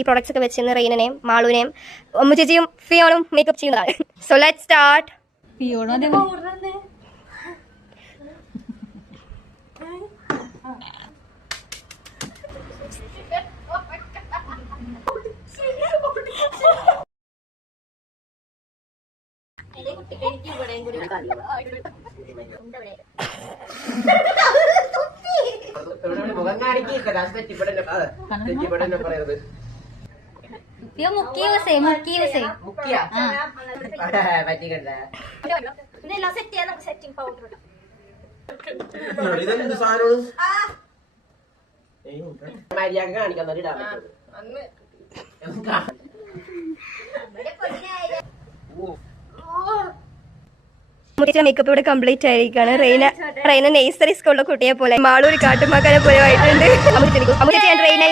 ഈ പ്രൊഡക്ട്സ് ഒക്കെ വെച്ച് റെയിനെയും മാളുവിനെയും അമ്മു ചേച്ചിയും ഫിയോണും മേക്കപ്പ് ചെയ്യുന്നതാണ്. So let's start. മേക്കപ്പ് ഇവിടെ കംപ്ലീറ്റ് ആയിരിക്കാണ്. റെയ്ന നേഴ്സറി സ്കൂളിലെ കുട്ടിയെ പോലെ, മാളൂർ കാട്ടുമാക്കാനെ പോലെ ആയിട്ടുണ്ട്. റെയ്ന